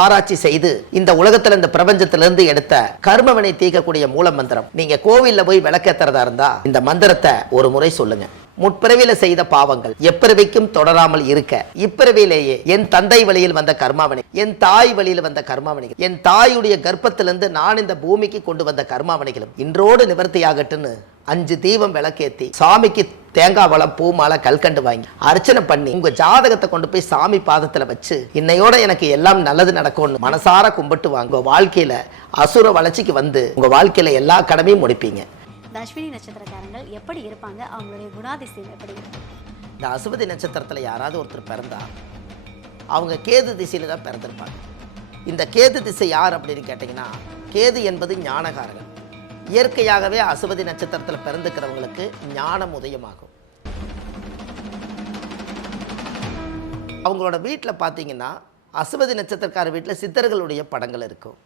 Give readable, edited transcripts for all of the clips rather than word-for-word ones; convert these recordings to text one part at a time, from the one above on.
ஆராய்ச்சி செய்து இந்த உலகத்துல இந்த பிரபஞ்சத்திலிருந்து எடுத்த கர்மவினை தீர்க்கக்கூடிய மூல மந்திரம். நீங்க கோவில்ல போய் விளக்கேத்துறதா இருந்தா இந்த மந்திரத்தை ஒரு முறை சொல்லுங்க. முற்பிறவியில செய்த பாவங்கள் எப்பிறவிக்கும் தொடராமல் இருக்க இப்பிறவியிலேயே என் தந்தை வழியில் வந்த கர்மாவனை, என் தாய் வழியில் வந்த கர்மாவனைகள், என் தாயுடைய கர்ப்பத்திலிருந்து நான் இந்த பூமிக்கு கொண்டு வந்த கர்மாவனைகளும் இன்றோடு நிவர்த்தியாகட்டுன்னு 5 தீபம் விளக்கேத்தி சாமிக்கு தேங்காய் வளம் பூ மாலை கல்கண்டு வாங்கி அர்ச்சனை பண்ணி உங்க ஜாதகத்தை கொண்டு போய் சாமி பாதத்துல வச்சு இன்னையோட எனக்கு எல்லாம் நல்லது நடக்கும்னு மனசார கும்பிட்டு வாங்க. வாழ்க்கையில அசுர வளர்ச்சிக்கு வந்து உங்க வாழ்க்கையில எல்லா கடமையும் முடிப்பீங்க. இந்த அஸ்வினி நட்சத்திரக்காரங்கள் எப்படி இருப்பாங்க, அவங்களுடைய குணாதிசயம் எப்படி இருக்கும்? இந்த அசுபதி நட்சத்திரத்துல யாராவது ஒருத்தர் பிறந்தா அவங்க கேது திசையில தான் பிறந்திருப்பாங்க. இந்த கேது திசை யார் அப்படின்னு கேட்டீங்கன்னா, கேது என்பது ஞானகாரகன். இயற்கையாகவே அசுபதி நட்சத்திரத்தில் பிறந்துக்கிறவங்களுக்கு ஞானம் உதயமாகும். அவங்களோட வீட்டில் பார்த்தீங்கன்னா அசுபதி நட்சத்திரக்கார வீட்டில் சித்தர்களுடைய படங்கள் இருக்கும்.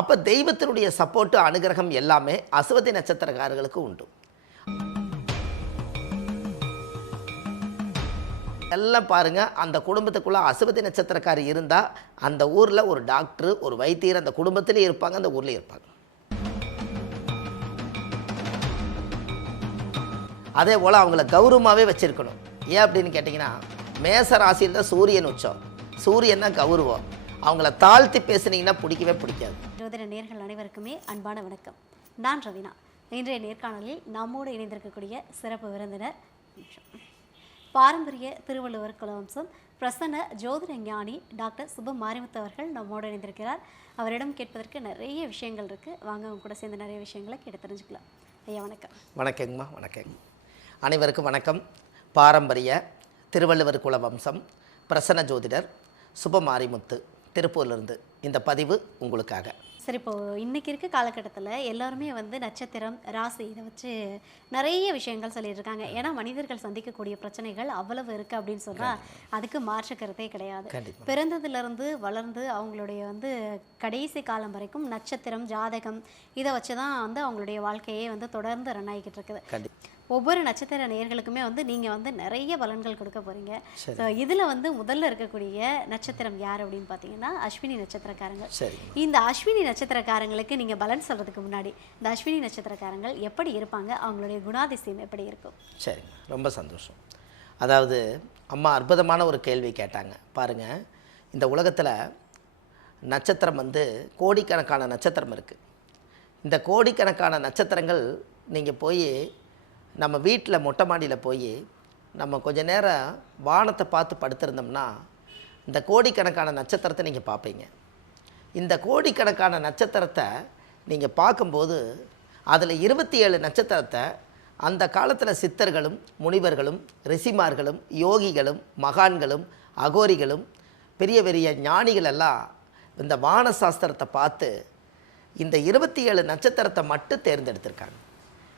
அப்போ தெய்வத்தினுடைய சப்போர்ட்டு அனுகிரகம் எல்லாமே அசுபதி நட்சத்திரக்காரர்களுக்கு உண்டு. எல்லாம் பாருங்க, அந்த குடும்பத்துக்குள்ள அசுபதி நட்சத்திரக்காரி இருந்தால் அந்த ஊரில் ஒரு டாக்டர், ஒரு வைத்தியர் அந்த குடும்பத்திலே இருப்பாங்க, அந்த ஊர்லேயே இருப்பாங்க. அதே போல் அவங்கள கௌரவமாகவே வச்சுருக்கணும். ஏன் அப்படின்னு கேட்டிங்கன்னா, மேச ராசியில் தான் சூரியன் உச்சம், சூரியன் தான் கௌரவம். அவங்கள தாழ்த்தி பேசுனீங்கன்னா பிடிக்கவே பிடிக்காது. ஜோதிட நேயர்கள் அனைவருக்குமே அன்பான வணக்கம். நான் ரவினா. இன்றைய நேர்காணலில் நம்மோடு இணைந்திருக்கக்கூடிய சிறப்பு விருந்தினர் பாரம்பரிய திருவள்ளுவர் குலவம்சம் பிரசன்ன ஜோதிட ஞானி டாக்டர் சுப மாரிமுத்து அவர்கள் நம்மோடு இணைந்திருக்கிறார். அவரிடம் கேட்பதற்கு நிறைய விஷயங்கள் இருக்குது. வாங்க அவங்க கூட சேர்ந்து நிறைய விஷயங்களை கேட்டு தெரிஞ்சுக்கலாம். ஐயா வணக்கம். வணக்கங்கம்மா. வணக்கம். அனைவருக்கும் வணக்கம். பாரம்பரிய திருவள்ளுவர் குலவம்சம் பிரசன்ன ஜோதிடர் சுப மாரிமுத்து திருப்பூர்லேருந்து இந்த பதிவு உங்களுக்காக. சரி, இப்போது இன்றைக்கி இருக்க காலகட்டத்தில் எல்லாருமே நட்சத்திரம், ராசி இதை வச்சு நிறைய விஷயங்கள் சொல்லியிருக்காங்க. ஏன்னா மனிதர்கள் சந்திக்கக்கூடிய பிரச்சனைகள் அவ்வளவு இருக்குது அப்படின்னு சொன்னால் அதுக்கு மாற்று கருத்தே கிடையாது. பிறந்ததுலேருந்து வளர்ந்து அவங்களுடைய கடைசி காலம் வரைக்கும் நட்சத்திரம், ஜாதகம் இதை வச்சு தான் அவங்களுடைய வாழ்க்கையே தொடர்ந்து ரன் ஆகிக்கிட்டு இருக்குது. ஒவ்வொரு நட்சத்திர நேயர்களுக்குமே நீங்கள் நிறைய பலன்கள் கொடுக்க போகிறீங்க. ஸோ இதில் முதல்ல இருக்கக்கூடிய நட்சத்திரம் யார் அப்படின்னு பார்த்தீங்கன்னா அஸ்வினி நட்சத்திரக்காரங்க. இந்த அஸ்வினி நட்சத்திரக்காரங்களுக்கு நீங்கள் பலன் சொல்கிறதுக்கு முன்னாடி இந்த அஸ்வினி நட்சத்திரக்காரங்கள் எப்படி இருப்பாங்க, அவங்களுடைய குணாதிசயம் எப்படி இருக்கும்? சரி, ரொம்ப சந்தோஷம். அதாவது அம்மா அற்புதமான ஒரு கேள்வி கேட்டாங்க. பாருங்கள், இந்த உலகத்தில் நட்சத்திரம் கோடிக்கணக்கான நட்சத்திரம் இருக்குது. இந்த கோடிக்கணக்கான நட்சத்திரங்கள் நீங்கள் போய் நம்ம வீட்டில் மொட்டை மாடியில் போய் நம்ம கொஞ்ச நேரம் வானத்தை பார்த்து படுத்திருந்தோம்னா இந்த கோடிக்கணக்கான நட்சத்திரத்தை நீங்கள் பார்ப்பீங்க. இந்த கோடிக்கணக்கான நட்சத்திரத்தை நீங்கள் பார்க்கும்போது அதில் 27 நட்சத்திரத்தை அந்த காலத்தில் சித்தர்களும் முனிவர்களும் ரிஷிமார்களும் யோகிகளும் மகான்களும் அகோரிகளும் பெரிய பெரிய ஞானிகள் எல்லாம் இந்த வான சாஸ்திரத்தை பார்த்து இந்த 27 நட்சத்திரத்தை மட்டும் தேர்ந்தெடுத்திருக்காங்க.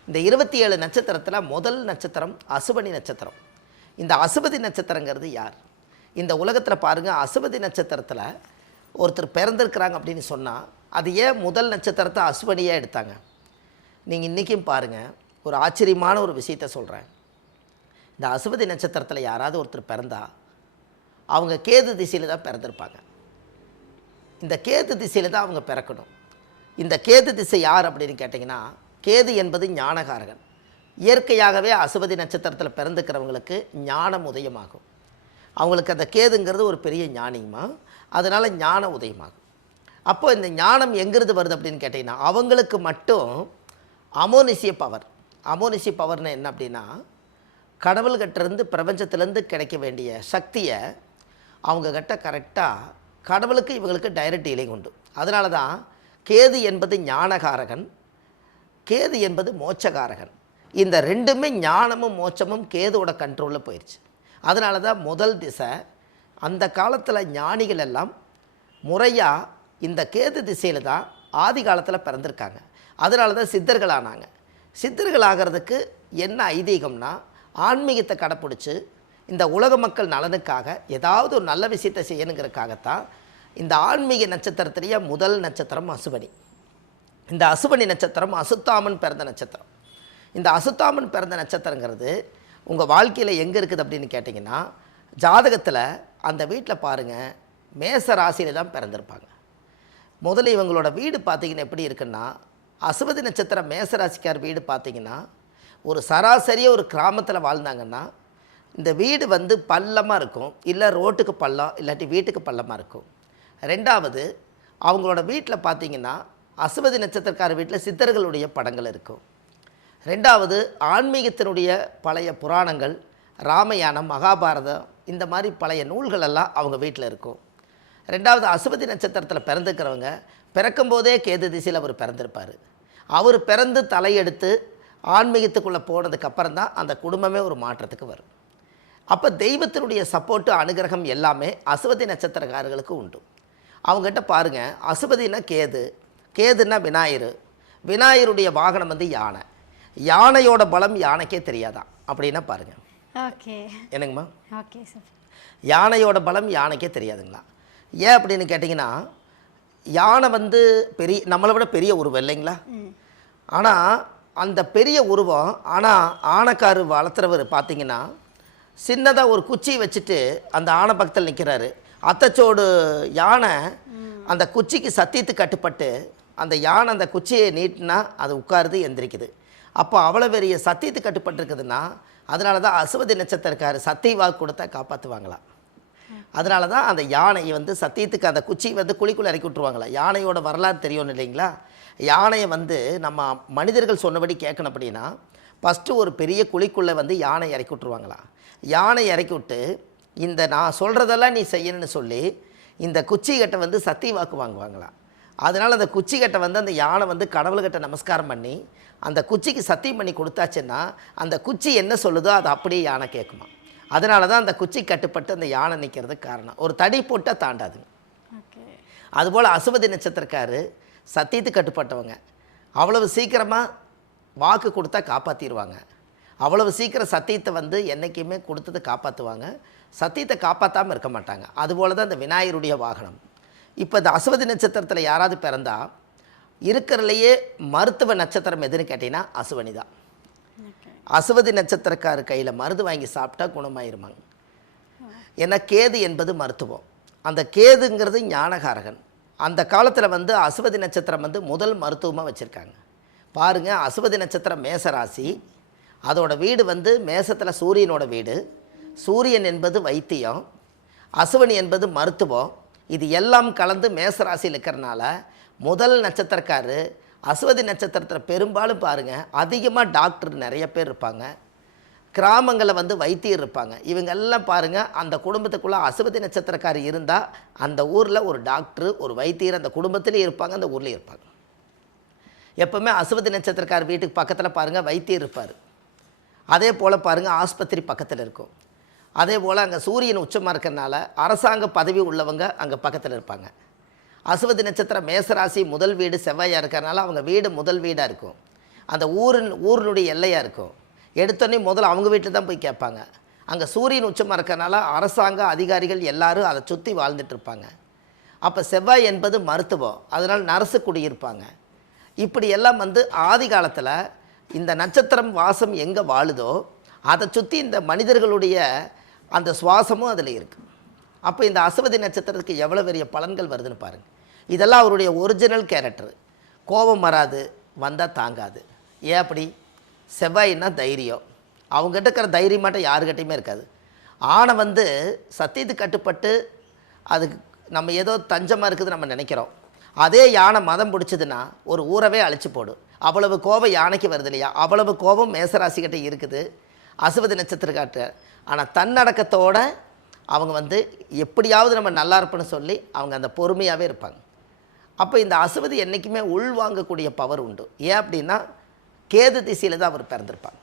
இந்த 27 நட்சத்திரத்தில் முதல் நட்சத்திரம் அசுபனி நட்சத்திரம். இந்த அசுபதி நட்சத்திரங்கிறது யார்? இந்த உலகத்தில் பாருங்கள், அசுபதி நட்சத்திரத்தில் ஒருத்தர் பிறந்திருக்கிறாங்க அப்படின்னு சொன்னால் அது ஏன் முதல் நட்சத்திரத்தை அசுபனியாக எடுத்தாங்க? நீங்கள் இன்றைக்கும் பாருங்கள், ஒரு ஆச்சரியமான ஒரு விஷயத்தை சொல்கிறேன். இந்த அசுபதி நட்சத்திரத்தில் யாராவது ஒருத்தர் பிறந்தா அவங்க கேது திசையில் தான் பிறந்திருப்பாங்க. இந்த கேது திசையில் தான் அவங்க பிறக்கணும். இந்த கேது திசை யார் அப்படின்னு கேட்டிங்கன்னா, கேது என்பது ஞானகாரகன். இயற்கையாகவே அசுபதி நட்சத்திரத்தில் பிறந்துக்கிறவங்களுக்கு ஞானம் உதயமாகும். அவங்களுக்கு அந்த கேதுங்கிறது ஒரு பெரிய ஞானியுமா, அதனால் ஞான உதயமாகும். அப்போ இந்த ஞானம் எங்கிருந்து வருது அப்படின்னு கேட்டிங்கன்னா, அவங்களுக்கு மட்டும் அமோனிசிய பவர். அமோனிசிய பவர்னு என்ன அப்படின்னா, கடவுள்கிட்டேருந்து பிரபஞ்சத்திலேருந்து கிடைக்க வேண்டிய சக்தியை அவங்கக்கிட்ட கரெக்டாக கடவுளுக்கு இவங்களுக்கு டைரக்ட் டீலிங் உண்டு. அதனால தான் கேது என்பது ஞானகாரகன், கேது என்பது மோட்சகாரகன். இந்த ரெண்டுமே ஞானமும் மோட்சமும் கேதுவோட கண்ட்ரோலில் போயிடுச்சு. அதனால தான் முதல் திசை அந்த காலத்தில் ஞானிகள் எல்லாம் முறையாக இந்த கேது திசையில் தான் ஆதி காலத்தில் பிறந்திருக்காங்க. அதனால தான் சித்தர்கள் ஆனாங்க. சித்தர்கள் ஆகிறதுக்கு என்ன ஐதீகம்னா, ஆன்மீகத்தை கடைப்பிடிச்சி இந்த உலக மக்கள் நலனுக்காக ஏதாவது ஒரு நல்ல விஷயத்தை செய்யணுங்கிறதுக்காகத்தான் இந்த ஆன்மீக நட்சத்திரத்திலேயே முதல் நட்சத்திரம் அசுபனி. இந்த அசுபனி நட்சத்திரம் அசுத்தாமன் பிறந்த நட்சத்திரம். இந்த அசுத்தாமன் பிறந்த நட்சத்திரங்கிறது உங்கள் வாழ்க்கையில் எங்கே இருக்குது அப்படின்னு கேட்டிங்கன்னா, ஜாதகத்தில் அந்த வீட்டில் பாருங்கள் மேச ராசியில் தான் பிறந்திருப்பாங்க. முதல்ல இவங்களோட வீடு பார்த்திங்கன்னா எப்படி இருக்குன்னா, அசுவதி நட்சத்திரம் மேசராசிக்கார் வீடு பார்த்திங்கன்னா, ஒரு சராசரியாக ஒரு கிராமத்தில் வாழ்ந்தாங்கன்னா இந்த வீடு வந்து பள்ளமாக இருக்கும், இல்லை ரோட்டுக்கு பள்ளம், இல்லாட்டி வீட்டுக்கு பள்ளமாக இருக்கும். ரெண்டாவது, அவங்களோட வீட்டில் பார்த்திங்கன்னா அசுவதி நட்சத்திரக்கார வீட்டில் சித்தர்களுடைய படங்கள் இருக்கும். ரெண்டாவது, ஆன்மீகத்தினுடைய பழைய புராணங்கள், ராமாயணம், மகாபாரதம், இந்த மாதிரி பழைய நூல்கள் எல்லாம் அவங்க வீட்டில் இருக்கும். ரெண்டாவது, அசுவதி நட்சத்திரத்தில் பிறந்துக்கிறவங்க பிறக்கும்போதே கேது திசையில் அவர் பிறந்திருப்பார். அவர் பிறந்து தலையெடுத்து ஆன்மீகத்துக்குள்ளே போனதுக்கப்புறம் தான் அந்த குடும்பமே ஒரு மாற்றத்துக்கு வரும். அப்போ தெய்வத்தினுடைய சப்போர்ட்டு, அனுகிரகம் எல்லாமே அசுவதி நட்சத்திரக்காரர்களுக்கு உண்டு. அவங்ககிட்ட பாருங்கள், அசுவதினா கேது, கேதுன்னா விநாயகர், விநாயகருடைய வாகனம் வந்து யானை, யானையோட பலம் யானைக்கே தெரியாதான் அப்படின்னா பாருங்கள். ஓகே, என்னங்கம்மா? Okay sir. யானையோட பலம் யானைக்கே தெரியாதுங்களா? ஏன் அப்படின்னு கேட்டிங்கன்னா, யானை வந்து நம்மளை விட பெரிய உருவம் இல்லைங்களா? ஆனால் அந்த பெரிய உருவம், ஆனால் ஆனைக்காரு வளர்த்துறவர் பார்த்திங்கன்னா சின்னதாக ஒரு குச்சியை வச்சுட்டு அந்த ஆனை பக்கத்தில் நிற்கிறாரு. அத்தச்சோடு யானை அந்த குச்சிக்கு சத்தியத்துக்கு கட்டுப்பட்டு அந்த யானை அந்த குச்சியை நீட்டினா அது உட்காருது, எந்திரிக்குது. அப்போ அவ்வளோ பெரிய சத்தியத்துக்கு கட்டுப்பட்டுருக்குதுன்னா அதனால தான் அசுவதி நட்சத்திரக்காரு சத்திய வாக்கு கொடுத்தா காப்பாற்றுவாங்களாம். அதனால தான் அந்த யானை வந்து சத்தியத்துக்கு அந்த குச்சி வந்து குழிக்குள்ளே இறக்கி விட்ருவாங்களா. யானையோட வரலாறு தெரியும் இல்லைங்களா? யானையை வந்து நம்ம மனிதர்கள் சொன்னபடி கேட்கணும் அப்படின்னா ஃபஸ்ட்டு ஒரு பெரிய குழிக்குள்ளே வந்து யானை இறக்கி விட்ருவாங்களாம். யானை இறக்கி விட்டு இந்த நான் சொல்கிறதெல்லாம் நீ செய்யணும்னு சொல்லி இந்த குச்சிக்கட்டை வந்து சத்திய வாக்கு வாங்குவாங்களாம். அதனால் அந்த குச்சிக்கட்டை வந்து அந்த யானை வந்து கடவுள்கிட்ட நமஸ்காரம் பண்ணி அந்த குச்சிக்கு சத்தியம் பண்ணி கொடுத்தாச்சுன்னா அந்த குச்சி என்ன சொல்லுதோ அது அப்படியே யானை கேட்குமா. அதனால தான் அந்த குச்சி கட்டுப்பட்டு அந்த யானை நிற்கிறதுக்கு காரணம். ஒரு தடி போட்டால் தாண்டாது. அதுபோல் அசுவதி நட்சத்திரக்காரு சத்தியத்துக்கு கட்டுப்பட்டவங்க, அவ்வளவு சீக்கிரமாக வாக்கு கொடுத்தா காப்பாற்றிடுவாங்க. அவ்வளவு சீக்கிரம் சத்தியத்தை வந்து என்றைக்குமே கொடுத்ததை காப்பாற்றுவாங்க, சத்தியத்தை காப்பாற்றாமல் இருக்க மாட்டாங்க. அதுபோல் தான் இந்த விநாயகருடைய வாகனம். இப்போ இந்த அசுவதி நட்சத்திரத்தில் யாராவது பிறந்தா இருக்கிறதுலையே மருத்துவ நட்சத்திரம் எதுன்னு கேட்டிங்கன்னா அசுவனி தான். அசுவதி நட்சத்திரக்கார கையில் மருந்து வாங்கி சாப்பிட்டா குணமாயிருமாங்க. ஏன்னா கேது என்பது மருத்துவம், அந்த கேதுங்கிறது ஞானகாரகன். அந்த காலத்தில் வந்து அசுவதி நட்சத்திரம் வந்து முதல் மருத்துவமாக வச்சுருக்காங்க. பாருங்கள், அசுவதி நட்சத்திரம் மேசராசி, அதோட வீடு வந்து மேசத்தில் சூரியனோட வீடு. சூரியன் என்பது வைத்தியம், அசுவனி என்பது மருத்துவம். இது எல்லாம் கலந்து மேசராசியில் இருக்கிறனால முதல் நட்சத்திரக்காரு அசுவதி நட்சத்திரத்தில் பெரும்பாலும் பாருங்கள் அதிகமாக டாக்டர் நிறைய பேர் இருப்பாங்க, கிராமங்களில் வந்து வைத்தியர் இருப்பாங்க. இவங்கெல்லாம் பாருங்கள் அந்த குடும்பத்துக்குள்ளே அசுவதி நட்சத்திரக்காரி இருந்தால் அந்த ஊரில் ஒரு டாக்டர், ஒரு வைத்தியர் அந்த குடும்பத்திலே இருப்பாங்க, அந்த ஊர்லேயே இருப்பாங்க. எப்போவுமே அசுவதி நட்சத்திரக்கார வீட்டுக்கு பக்கத்தில் பாருங்கள் வைத்தியர் இருப்பார். அதே போல் பாருங்கள் ஆஸ்பத்திரி பக்கத்தில் இருக்கும். அதே போல் அங்கே சூரியன் உச்சமாக இருக்கிறனால அரசாங்க பதவி உள்ளவங்க அங்கே பக்கத்தில் இருப்பாங்க. அசுவதி நட்சத்திரம் மேசராசி முதல் வீடு செவ்வாயாக இருக்கிறனால அவங்க வீடு முதல் வீடாக இருக்கும், அந்த ஊரினுடைய எல்லையாக இருக்கும். எடுத்தோடனே முதல்ல அவங்க வீட்டில் தான் போய் கேட்பாங்க. அங்கே சூரியன் உச்சமாக இருக்கிறனால அரசாங்க அதிகாரிகள் எல்லோரும் அதை சுற்றி வாழ்ந்துட்டு இருப்பாங்க. அப்போ செவ்வாய் என்பது மருத்துவம், அதனால் நரசு குடியிருப்பாங்க. இப்படி எல்லாம் வந்து ஆதி காலத்தில் இந்த நட்சத்திரம் வாசம் எங்கே வாழுதோ அதை சுற்றி இந்த மனிதர்களுடைய அந்த சுவாசமும் அதில் இருக்குது. அப்போ இந்த அசுவதி நட்சத்திரத்துக்கு எவ்வளோ பெரிய பலன்கள் வருதுன்னு பாருங்கள். இதெல்லாம் அவருடைய ஒரிஜினல் கேரக்டர். கோபம் வராது, வந்தால் தாங்காது. ஏன் அப்படி? செவ்வாயின்னா தைரியம், அவங்ககிட்ட இருக்கிற தைரியம் மட்டும் யாருக்கிட்டையுமே இருக்காது. ஆனை வந்து சத்தியத்துக்கு கட்டுப்பட்டு அதுக்கு நம்ம ஏதோ தஞ்சமாக இருக்குது நம்ம நினைக்கிறோம். அதே யானை மதம் பிடிச்சதுன்னா ஒரு ஊரவே அழிச்சு போடும். அவ்வளவு கோபம் யானைக்கு வருது இல்லையா? அவ்வளவு கோபம் மேசராசிக்கிட்ட இருக்குது அசுவதி நட்சத்திரக்காட்ட. ஆனால் தன்னடக்கத்தோடு அவங்க வந்து எப்படியாவது நம்ம நல்லா இருப்போன்னு சொல்லி அவங்க அந்த பொறுமையாகவே இருப்பாங்க. அப்போ இந்த அசுவதி என்றைக்குமே உள்வாங்கக்கூடிய பவர் உண்டு. ஏன் அப்படின்னா கேது திசையில் தான் அவர் பிறந்திருப்பாங்க.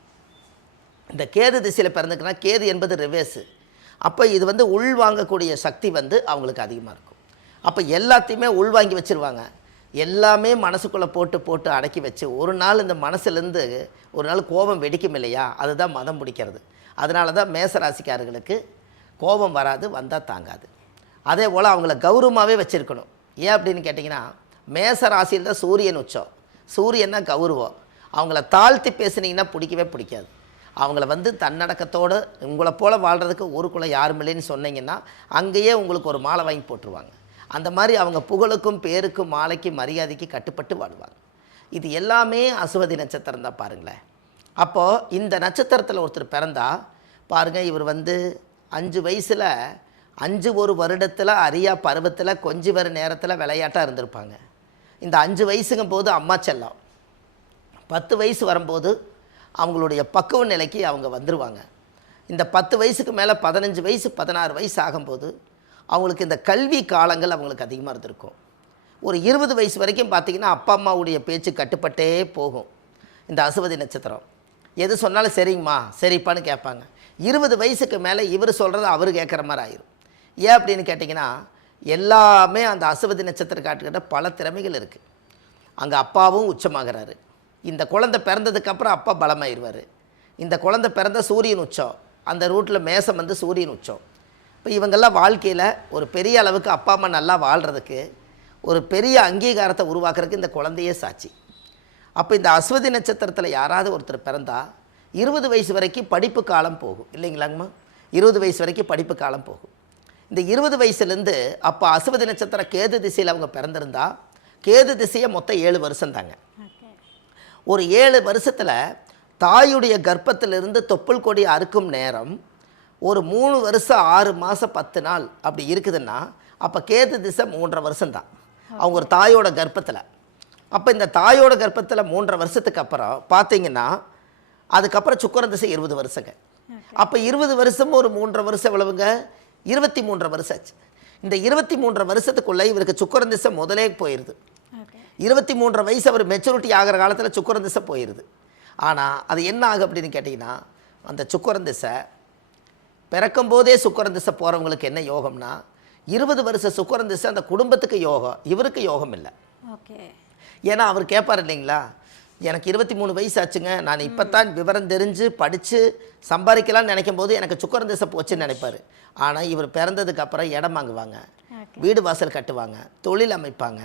இந்த கேது திசையில் பிறந்துக்குன்னா கேது என்பது ரிவேர்ஸு. அப்போ இது வந்து உள்வாங்கக்கூடிய சக்தி வந்து அவங்களுக்கு அதிகமாக இருக்கும். அப்போ எல்லாத்தையுமே உள்வாங்கி வச்சுருவாங்க. எல்லாமே மனசுக்குள்ளே போட்டு போட்டு அடக்கி வச்சு ஒரு நாள் இந்த மனசுலேருந்து ஒரு நாள் கோபம் வெடிக்கும் இல்லையா? அதுதான் மதம் பிடிக்கிறது. அதனால தான் மேசராசிக்காரர்களுக்கு கோபம் வராது, வந்தால் தாங்காது. அதே போல் அவங்கள கௌரவமாகவே வச்சுருக்கணும். ஏன் அப்படின்னு கேட்டிங்கன்னா மேசராசியில் தான் சூரியன் உச்சம், சூரியன்னா கௌரவம். அவங்கள தாழ்த்தி பேசுனீங்கன்னா பிடிக்கவே பிடிக்காது. அவங்கள வந்து தன்னடக்கத்தோடு உங்களை போல் வாழ்கிறதுக்கு ஊருக்குள்ளே யாரும் இல்லைன்னு சொன்னீங்கன்னா அங்கேயே உங்களுக்கு ஒரு மாலை வாங்கி போட்டுருவாங்க. அந்த மாதிரி அவங்க புகழுக்கும் பேருக்கும் மாலைக்கு மரியாதைக்கு கட்டுப்பட்டு வாழ்வாங்க. இது எல்லாமே அசுவதி நட்சத்திரம் தான் பாருங்களேன். அப்போது இந்த நட்சத்திரத்தில் ஒருத்தர் பிறந்தா பாருங்கள், இவர் வந்து 5 வயசில் 1 வருடத்தில் அறியா பருவத்தில் கொஞ்சி வர நேரத்தில் விளையாட்டாக இருந்திருப்பாங்க. இந்த 5 வயசுங்கும் போது அம்மா செல்லம், 10 வயசு வரும்போது அவங்களுடைய பக்குவ நிலைக்கு அவங்க வந்துடுவாங்க. இந்த 10 வயசுக்கு மேலே 15 வயசு 16 வயசு ஆகும்போது அவங்களுக்கு இந்த கல்வி காலங்கள் அவங்களுக்கு அதிகமாக இருந்திருக்கும். ஒரு 20 வயசு வரைக்கும் பார்த்திங்கன்னா அப்பா அம்மாவுடைய பேச்சு கட்டுப்பட்டே போகும். இந்த அசுவதி நட்சத்திரம் எது சொன்னாலும் சரிங்கம்மா சரிப்பான்னு கேட்பாங்க. 20 வயசுக்கு மேலே இவர் சொல்கிறது அவர் கேட்குற மாதிரி ஆயிரும். ஏன் அப்படின்னு கேட்டிங்கன்னா, எல்லாமே அந்த அசுவதி நட்சத்திரம் காட்டுக்கிட்ட பல திறமைகள் இருக்குது. அங்கே அப்பாவும் உச்சமாகிறாரு. இந்த குழந்தை பிறந்ததுக்கப்புறம் அப்பா பலமாயிருவார். இந்த குழந்தை பிறந்த சூரியன் உச்சம், அந்த ரூட்டில் மேசம் வந்து சூரியன் உச்சம். இப்போ இவங்கெல்லாம் வாழ்க்கையில் ஒரு பெரிய அளவுக்கு அப்பா அம்மா நல்லா வாழ்கிறதுக்கு ஒரு பெரிய அங்கீகாரத்தை உருவாக்குறதுக்கு இந்த குழந்தையே சாட்சி. அப்போ இந்த அஸ்வதி நட்சத்திரத்தில் யாராவது ஒருத்தர் பிறந்தால் 20 வயசு வரைக்கும் படிப்பு காலம் போகும் இல்லைங்களாங்கம்மா. 20 வயசு வரைக்கும் படிப்பு காலம் போகும். இந்த 20 வயசுலேருந்து அப்போ அஸ்வதி நட்சத்திரம் கேது திசையில் அவங்க பிறந்திருந்தா கேது திசையை மொத்தம் 7 வருஷம் தாங்க. ஒரு 7 வருஷத்தில் தாயுடைய கர்ப்பத்திலிருந்து தொப்புள் கொடி அறுக்கும் நேரம் ஒரு 3 வருஷம் 6 மாதம் 10 நாள் அப்படி இருக்குதுன்னா அப்போ கேது திசை 3.5 வருஷம் தான் அவங்க ஒரு தாயோட கர்ப்பத்தில். அப்போ இந்த தாயோட கர்ப்பத்தில் 3.5 வருஷத்துக்கு அப்புறம் பார்த்தீங்கன்னா அதுக்கப்புறம் சுக்கிரன் திசை 20 வருஷங்க. அப்போ 20 வருஷம் ஒரு 3.5 வருஷம் எவ்வளவுங்க, 23.5 வருஷம் ஆச்சு. இந்த 23.5 வருஷத்துக்குள்ளே இவருக்கு சுக்கிரன் திசை முதலே போயிடுது. 23.5 வயசு அவர் மெச்சூரிட்டி ஆகிற காலத்தில் சுக்கிரன் திசை போயிடுது. ஆனால் அது என்ன ஆகும் அப்படின்னு கேட்டிங்கன்னா, அந்த சுக்கிரன் திசை பிறக்கும் போதே சுக்கிரன் திசை போகிறவங்களுக்கு என்ன யோகம்னா 20 வருஷம் சுக்கிரன் திசை அந்த குடும்பத்துக்கு யோகம், இவருக்கு யோகம் இல்லை. ஏன்னா அவர் கேட்பார் இல்லைங்களா, எனக்கு 23 வயசு ஆச்சுங்க, நான் இப்போ தான் விவரம் தெரிஞ்சு படித்து சம்பாதிக்கலாம்னு நினைக்கும் போது எனக்கு சுக்கிரன் திசை போச்சுன்னு நினைப்பார். ஆனால் இவர் பிறந்ததுக்கப்புறம் இடம் வாங்குவாங்க, வீடு வாசல் கட்டுவாங்க, தொழில் அமைப்பாங்க,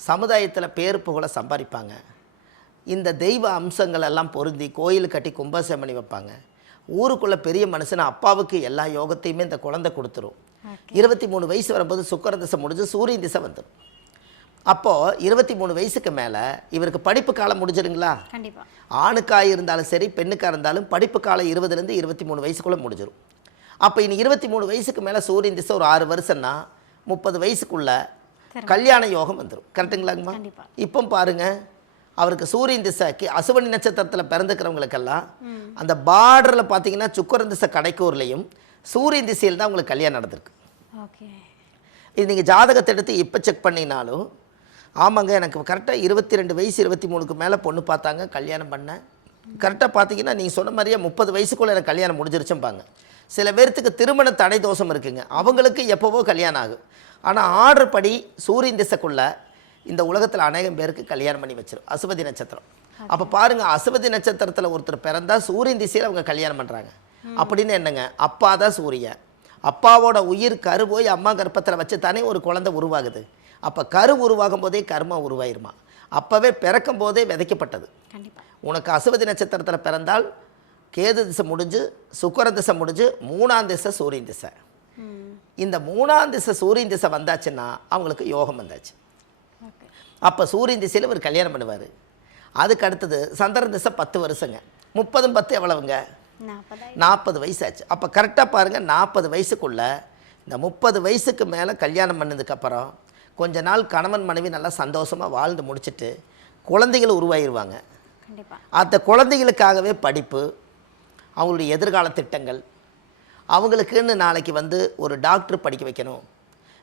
சமுதாயத்தில் பேர் புகழை சம்பாதிப்பாங்க. இந்த தெய்வ அம்சங்கள் எல்லாம் பொருந்தி கோயில் கட்டி கும்பாபிஷேகம் பண்ணி வைப்பாங்க. ஊருக்குள்ளே பெரிய மனுஷன் அப்பாவுக்கு எல்லா யோகத்தையுமே இந்த குழந்தை கொடுத்துரும். 23 வயசு வரும்போது சுக்கிரன் திசை முடிஞ்சு சூரியன் திசை வந்துடும். அப்போது 23 வயசுக்கு மேலே இவருக்கு படிப்பு காலம் முடிஞ்சிருங்களா. கண்டிப்பாக ஆணுக்காக இருந்தாலும் சரி பெண்ணுக்காக இருந்தாலும் படிப்பு காலம் 20லேருந்து 23 வயசுக்குள்ளே முடிஞ்சிடும். அப்போ இனி 23 வயசுக்கு மேலே சூரியன் திசை ஒரு 6 வருஷம்னா 30 வயசுக்குள்ளே கல்யாண யோகம் வந்துடும். கரெக்டுங்களாங்கம்மா. இப்போ பாருங்கள், அவருக்கு சூரியன் திசைக்கு அசுவனி நட்சத்திரத்தில் பிறந்துக்கிறவங்களுக்கெல்லாம் அந்த பார்டரில் பார்த்தீங்கன்னா சுக்கிரன் திசை கடைக்கூர்லையும் சூரியன் திசையில் தான் உங்களுக்கு கல்யாணம் நடந்திருக்கு. இது நீங்கள் ஜாதகத்தை எடுத்து இப்போ செக் பண்ணினாலும் ஆமாங்க, எனக்கு கரெக்டாக 22 வயசு 23க்கு மேலே பொண்ணு பார்த்தாங்க, கல்யாணம் பண்ணேன். கரெக்டாக பார்த்தீங்கன்னா நீங்கள் சொன்ன மாதிரியே 30 வயசுக்குள்ளே எனக்கு கல்யாணம் முடிஞ்சிருச்சும்பாங்க. சில பேர்த்துக்கு திருமண தடை தோஷம் இருக்குங்க, அவங்களுக்கு எப்போவோ கல்யாணம் ஆகும். ஆனால் ஆர்டர் படி சூரியன் திசைக்குள்ளே இந்த உலகத்தில் அநேகம் பேருக்கு கல்யாணம் பண்ணி வச்சிடும் அசுவதி நட்சத்திரம். அப்போ பாருங்கள், அசுவதி நட்சத்திரத்தில் ஒருத்தர் பிறந்தால் சூரியன் திசையில் அவங்க கல்யாணம் பண்ணுறாங்க. அப்படின்னு என்னங்க, அப்பா தான் சூரியன், அப்பாவோட உயிர் கரு போய் அம்மா கர்ப்பத்தில் வச்சு தானே ஒரு குழந்தை உருவாகுது. அப்போ கரு உருவாகும் போதே கர்மா உருவாயிருமா, அப்போவே பிறக்கும் போதே விதைக்கப்பட்டது. உனக்கு அசுவதி நட்சத்திரத்தில் பிறந்தால் கேது திசை முடிஞ்சு சுக்கிரன் திசை முடிஞ்சு 3ஆம் திசை சூரியன் திசை. இந்த 3ஆம் திசை சூரியன் திசை வந்தாச்சுன்னா அவங்களுக்கு யோகம் வந்தாச்சு. அப்போ சூரியன் திசையில் இவர் கல்யாணம் பண்ணுவார். அதுக்கு அடுத்தது சந்திரன் திசை 10 வருஷங்க. 30 10 எவ்வளவுங்க, 40 வயசு ஆச்சு. அப்போ கரெக்டாக பாருங்கள், 40 வயசுக்குள்ளே இந்த 30 வயசுக்கு மேலே கல்யாணம் பண்ணதுக்கப்புறம் கொஞ்ச நாள் கணவன் மனைவி நல்லா சந்தோஷமாக வாழ்ந்து முடிச்சுட்டு குழந்தைகள் உருவாகிடுவாங்க. அந்த குழந்தைகளுக்காகவே படிப்பு, அவங்களுடைய எதிர்கால திட்டங்கள், அவங்களுக்குன்னு நாளைக்கு வந்து ஒரு டாக்டர் படிக்க வைக்கணும்,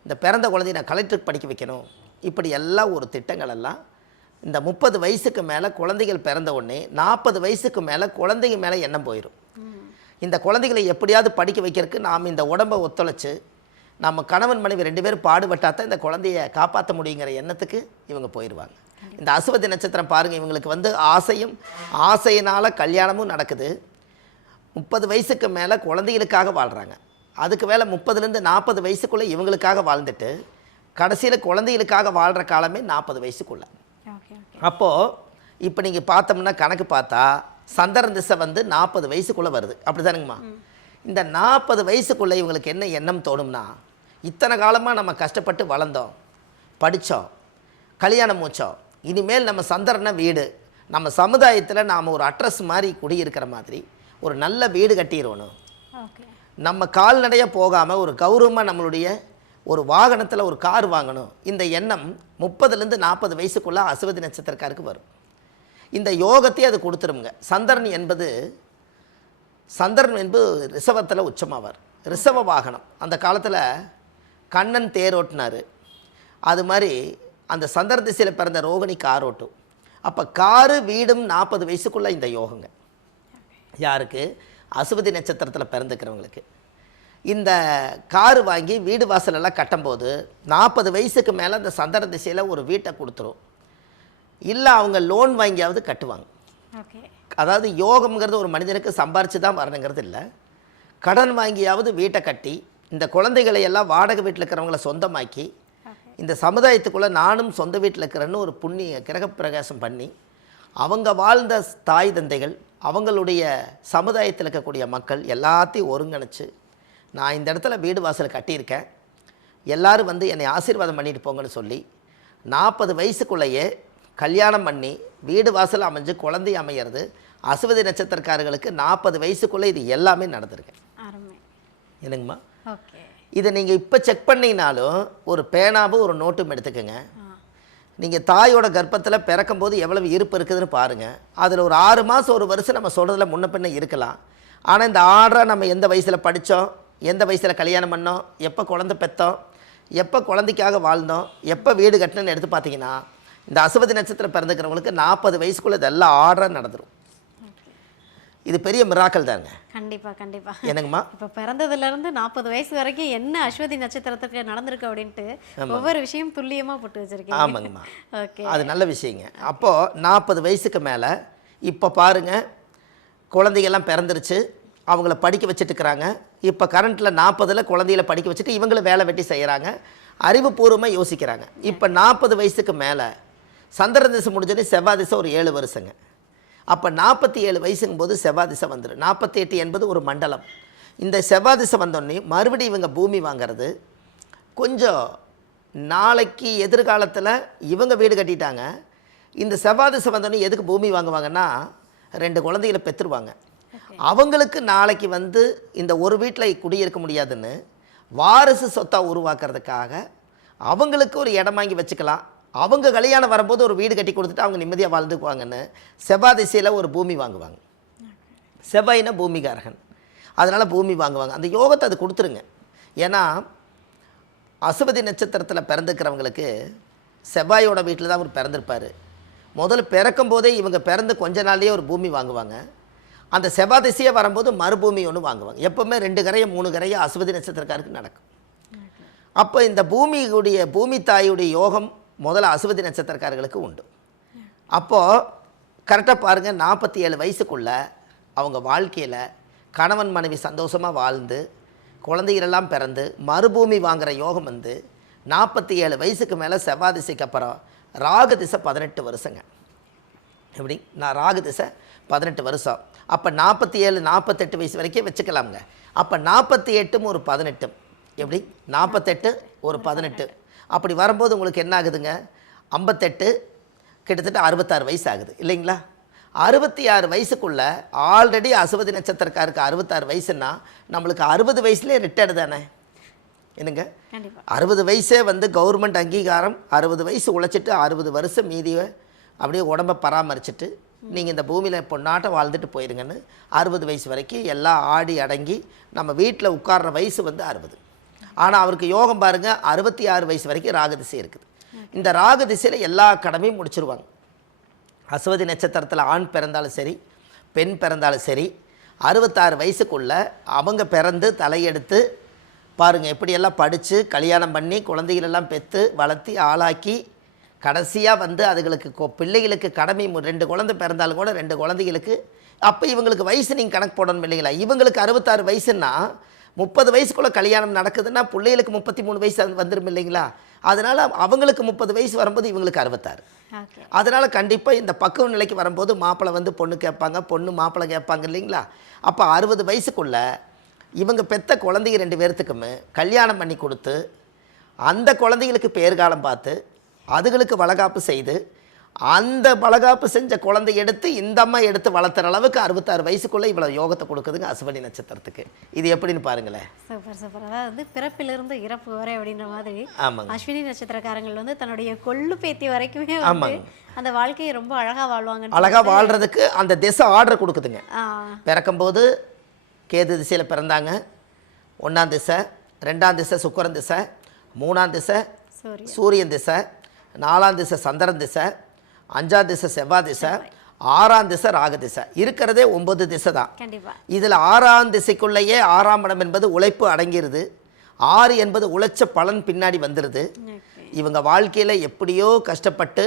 இந்த பிறந்த குழந்தைய நான் கலெக்டருக்கு படிக்க வைக்கணும், இப்படி எல்லாம் ஒரு திட்டங்கள் எல்லாம் இந்த 30 வயசுக்கு மேலே குழந்தைகள் பிறந்த உடனே 40 வயசுக்கு மேலே குழந்தைங்க மேலே எண்ணம் போயிடும். இந்த குழந்தைகளை எப்படியாவது படிக்க வைக்கிறதுக்கு நாம் இந்த உடம்பை ஒத்துழைச்சி நம்ம கணவன் மனைவி 2 பேரும் பாடுபட்டால் இந்த குழந்தைய காப்பாற்ற முடியுங்கிற எண்ணத்துக்கு இவங்க போயிடுவாங்க. இந்த அசுவதி நட்சத்திரம் பாருங்கள், இவங்களுக்கு வந்து ஆசையினால் கல்யாணமும் நடக்குது. 30 வயசுக்கு மேலே குழந்தைகளுக்காக வாழ்கிறாங்க. அதுக்கு மேலே 30லேருந்து 40 வயசுக்குள்ளே இவங்களுக்காக வாழ்ந்துட்டு கடைசியில் குழந்தைகளுக்காக வாழ்கிற காலமே 40 வயசுக்குள்ளே. அப்போது இப்போ நீங்கள் பார்த்தோம்னா கணக்கு பார்த்தா சந்திரன் திசை வந்து 40 வயசுக்குள்ளே வருது, அப்படி தானுங்கம்மா? இந்த 40 வயசுக்குள்ளே இவங்களுக்கு என்ன எண்ணம் தோணும்னா, இத்தனை காலமாக நம்ம கஷ்டப்பட்டு வளர்ந்தோம், படித்தோம், கல்யாணம் மூச்சோம், இனிமேல் நம்ம சந்திரனை வீடு, நம்ம சமுதாயத்தில் நாம் ஒரு அட்ரஸ் மாதிரி குடியிருக்கிற மாதிரி ஒரு நல்ல வீடு கட்டிடணும், ஓகே. நம்ம கால்நடையாக போகாமல் ஒரு கௌரவமாக நம்மளுடைய ஒரு வாகனத்தில் ஒரு கார் வாங்கணும். இந்த எண்ணம் 30லேருந்து 40 வயசுக்குள்ளே அசுவதி நட்சத்திரக்காருக்கு வரும். இந்த யோகத்தை அது கொடுத்துருங்க. சந்திரன் என்பது ரிஷபத்தில் உச்சமாவார். ரிஷப வாகனம் அந்த காலத்தில் கண்ணன் தேரோட்டினார். அது மாதிரி அந்த சந்திர திசையில் பிறந்த ரோகிணி கார் ஓட்டும். அப்போ காரு வீடும் 40 வயசுக்குள்ளே இந்த யோகங்க. யாருக்கு? அசுவதி நட்சத்திரத்தில் பிறந்துக்கிறவங்களுக்கு. இந்த காரு வாங்கி வீடு வாசலெல்லாம் கட்டும்போது 40 வயசுக்கு மேலே அந்த சந்திர திசையில் ஒரு வீட்டை கொடுத்துரும். இல்லை அவங்க லோன் வாங்கியாவது கட்டுவாங்க. ஓகே. அதாவது யோகம்ங்கிறது ஒரு மனிதனுக்கு சம்பாரித்து தான் வரணுங்கிறது இல்லை. கடன் வாங்கியாவது வீட்டை கட்டி இந்த குழந்தைகளை எல்லாம் வாடகை வீட்டில் இருக்கிறவங்கள சொந்தமாக்கி இந்த சமுதாயத்துக்குள்ளே நானும் சொந்த வீட்டில் இருக்கிறேன்னு ஒரு புண்ணிய கிரகப்பிரகாசம் பண்ணி அவங்க வாழ்ந்த தாய் தந்தைகள், அவங்களுடைய சமுதாயத்தில் இருக்கக்கூடிய மக்கள் எல்லாத்தையும் ஒருங்கிணைச்சு, நான் இந்த இடத்துல வீடு வாசல் கட்டியிருக்கேன், எல்லோரும் வந்து என்னை ஆசீர்வாதம் பண்ணிட்டு போங்கன்னு சொல்லி 40 வயசுக்குள்ளேயே கல்யாணம் பண்ணி வீடு வாசல் அமைஞ்சு குழந்தை அமையிறது அசுவதி நட்சத்திரக்காரர்களுக்கு 40 வயசுக்குள்ளே இது எல்லாமே நடந்திருக்கு. என்னங்கம்மா? ஓகே. இதை நீங்கள் இப்போ செக் பண்ணிங்கனாலும் ஒரு பேனாவும் ஒரு நோட்டும் எடுத்துக்கோங்க. நீங்கள் தாயோட கர்ப்பத்தில் பிறக்கும்போது எவ்வளவு இருப்பு இருக்குதுன்னு பாருங்கள். அதில் ஒரு 6 மாதம் ஒரு வருஷம் நம்ம சொல்கிறதுல முன்ன பின்ன இருக்கலாம். ஆனால் இந்த ஆர்டராக நம்ம எந்த வயசில் படித்தோம், எந்த வயசில் கல்யாணம் பண்ணோம், எப்போ குழந்தை பெற்றோம், எப்போ குழந்தைக்காக வாழ்ந்தோம், எப்போ வீடு கட்டணும்னு எடுத்து பார்த்தீங்கன்னா இந்த அசுவதி நட்சத்திரம் பிறந்துக்கிறவங்களுக்கு 40 வயசுக்குள்ளே இதெல்லாம் ஆர்டராக நடந்துடும். இது பெரிய மிராக்கல் தாங்க. கண்டிப்பாக கண்டிப்பாக. என்னங்கம்மா? இப்போ பிறந்ததுலேருந்து 40 வயசு வரைக்கும் என்ன அஸ்வதி நட்சத்திரத்துக்கு நடந்திருக்கு அப்படின்ட்டு ஒவ்வொரு விஷயம் துல்லியமாக போட்டு வச்சுருக்கீங்க. ஆமாங்கம்மா. ஓகே. அது நல்ல விஷயங்க. அப்போது 40 வயசுக்கு மேலே இப்போ பாருங்கள், குழந்தைகள்லாம் பிறந்துருச்சு, அவங்கள படிக்க வச்சுட்டுருக்குறாங்க. இப்போ கரண்ட்டில் 40ல் குழந்தைகளை படிக்க வச்சுட்டு இவங்களும் வேலை வெட்டி செய்கிறாங்க, அறிவுபூர்வமாக யோசிக்கிறாங்க. இப்போ 40 வயசுக்கு மேலே சந்திர திசை முடிஞ்சோடனே செவ்வாய் திசை ஒரு 7 வருஷங்க. அப்போ 47 வயசுங்கும் போது செவ்வாய் திசை வந்துடும். 48 என்பது ஒரு மண்டலம். இந்த செவ்வாய் திசை வந்தோடனே மறுபடியும் இவங்க பூமி வாங்கிறது கொஞ்சம் நாளைக்கு எதிர்காலத்தில் இவங்க வீடு கட்டிட்டாங்க. இந்த செவ்வாய் திசை வந்தோடனே எதுக்கு பூமி வாங்குவாங்கன்னா 2 குழந்தைகளை பெற்றுருவாங்க. அவங்களுக்கு நாளைக்கு வந்து இந்த ஒரு வீட்டில் குடியிருக்க முடியாதுன்னு வாரிசு சொத்தாக உருவாக்குறதுக்காக அவங்களுக்கு ஒரு இடம் வாங்கி வச்சுக்கலாம், அவங்க கல்யாணம் வரும்போது ஒரு வீடு கட்டி கொடுத்துட்டு அவங்க நிம்மதியாக வாழ்ந்துக்குவாங்கன்னு செவ்வாய் திசையில் ஒரு பூமி வாங்குவாங்க. செவ்வாய்னா பூமிகாரகன், அதனால் பூமி வாங்குவாங்க. அந்த யோகத்தை அது கொடுத்துருங்க. ஏன்னா அசுவதி நட்சத்திரத்தில் பிறந்துக்கிறவங்களுக்கு செவ்வாயோட வீட்டில் தான் அவர் பிறந்திருப்பார். முதல்ல பிறக்கும் போதே இவங்க பிறந்து கொஞ்ச நாள்லேயே ஒரு பூமி வாங்குவாங்க. அந்த செவ்வாய் திசையே வரும்போது மறுபூமி ஒன்று வாங்குவாங்க. எப்போவுமே 2 கரையை 3 கரையை அசுவதி நட்சத்திரக்காருக்கு நடக்கும். அப்போ இந்த பூமி தாயுடைய யோகம் முதல்ல அசுவதி நட்சத்திரக்காரர்களுக்கு உண்டு. அப்போது கரெக்டாக பாருங்கள், 47 வயசுக்குள்ளே அவங்க வாழ்க்கையில் கணவன் மனைவி சந்தோஷமாக வாழ்ந்து குழந்தைகளெல்லாம் பிறந்து மறுபூமி வாங்குகிற யோகம் வந்து 47 வயசுக்கு மேலே செவ்வாய் திசைக்கு அப்புறம் ராகு திசை 18 வருஷங்க. எப்படி? நான் ராகு திசை 18 வருஷம். அப்போ 47 48 வயசு வரைக்கும் வச்சுக்கலாமுங்க. அப்போ 48 ஒரு 18, எப்படி 48 ஒரு 18 அப்படி வரும்போது உங்களுக்கு என்ன ஆகுதுங்க? 58 கிட்டத்தட்ட 66 வயசு ஆகுது இல்லைங்களா? 66 வயசுக்குள்ளே ஆல்ரெடி அசுவதி நட்சத்திரக்காருக்கு 66 வயசுன்னா நம்மளுக்கு 60 வயசுலேயே ரிட்டையர்டு தானே. என்னங்க? 60 வயசே வந்து கவர்மெண்ட் அங்கீகாரம். 60 வயசு உழைச்சிட்டு 60 வருஷம் மீதியை அப்படியே உடம்பை பராமரிச்சுட்டு நீங்கள் இந்த பூமியில் பொன்னாட்டம் வாழ்ந்துட்டு போயிருங்கன்னு 60 வயசு வரைக்கும் எல்லாம் ஆடி அடங்கி நம்ம வீட்டில் உட்கார்ற வயசு வந்து 60. ஆனால் அவருக்கு யோகம் பாருங்கள், 66 வயசு வரைக்கும் ராகு திசை இருக்குது. இந்த ராகு திசையில் எல்லா கடமையும் முடிச்சிருவாங்க. அசுவதி நட்சத்திரத்தில் ஆண் பிறந்தாலும் சரி பெண் பிறந்தாலும் சரி 66 வயசுக்குள்ளே அவங்க பிறந்து தலையெடுத்து பாருங்கள் எப்படியெல்லாம் படித்து கல்யாணம் பண்ணி குழந்தைகளெல்லாம் பெற்று வளர்த்தி ஆளாக்கி கடைசியாக வந்து அதுகளுக்கு பிள்ளைகளுக்கு கடமை 2 குழந்தை பிறந்தாலும் கூட 2 குழந்தைகளுக்கு அப்போ இவங்களுக்கு வயசு நீங்கள் கணக்கு போடணும் இல்லைங்களா? இவங்களுக்கு 66 வயசுன்னா 30 வயசுக்குள்ளே கல்யாணம் நடக்குதுன்னா பிள்ளைகளுக்கு 33 வயசு வந்துடும் இல்லைங்களா? அதனால் அவங்களுக்கு 30 வயசு வரும்போது இவங்களுக்கு 66. ஓகே. அதனால் கண்டிப்பாக இந்த பக்குவ நிலைக்கு வரும்போது மாப்பிள்ளை வந்து பொண்ணு கேட்பாங்க, பொண்ணு மாப்பிள்ளை கேட்பாங்க இல்லைங்களா? அப்போ 60 வயசுக்குள்ள இவங்க பெத்த குழந்தைங்க 2 பேர்த்துக்குமே கல்யாணம் பண்ணி கொடுத்து அந்த குழந்தைங்களுக்கு பேர்காலம் பார்த்து அதுகளுக்கு வளகாப்பு செய்து அந்த வளகாப்பு செஞ்ச குழந்தை எடுத்து இந்த அம்மா எடுத்து வளர்த்துற அளவுக்கு 66 வயசுக்குள்ளே இவ்வளோ யோகத்தை கொடுக்குதுங்க அசுவனி நட்சத்திரத்துக்கு. இது எப்படின்னு பாருங்களேன். Super super. அதாவது பிறப்பிலிருந்து இறப்பு வரை அப்படின்ற மாதிரி ஆமாங்க. அஸ்வினி நட்சத்திரக்காரங்கள் வந்து தன்னுடைய கொள்ளு பேத்தி வரைக்குமே வந்து ஆமாங்க. அந்த வாழ்க்கையை ரொம்ப அழகா வாழ்வாங்க. அழகாக வாழ்கிறதுக்கு அந்த திசை ஆர்டர் கொடுக்குதுங்க. ஆ, பிறக்கும்போது கேது திசையில் பிறந்தாங்க. 1ஆம் திசை, 2ஆம் திசை சுக்கிரன் திசை, 3ஆம் திசை சூரிய சூரியன் திசை, 4ஆம் திசை சந்திரன் திசை, 5ஆம் திசை செவ்வாய் திசை, 6ஆம் திசை ராகு திசை. இருக்கிறதே 9 திசை தான். கண்டிப்பா. இதில் 6ஆம் திசைக்குள்ளேயே 6ஆம் இடம் என்பது உழைப்பு அடங்கிருது. 6 என்பது உழைச்ச பலன் பின்னாடி வந்துடுது. ஓகே. இவங்க வாழ்க்கையில் எப்படியோ கஷ்டப்பட்டு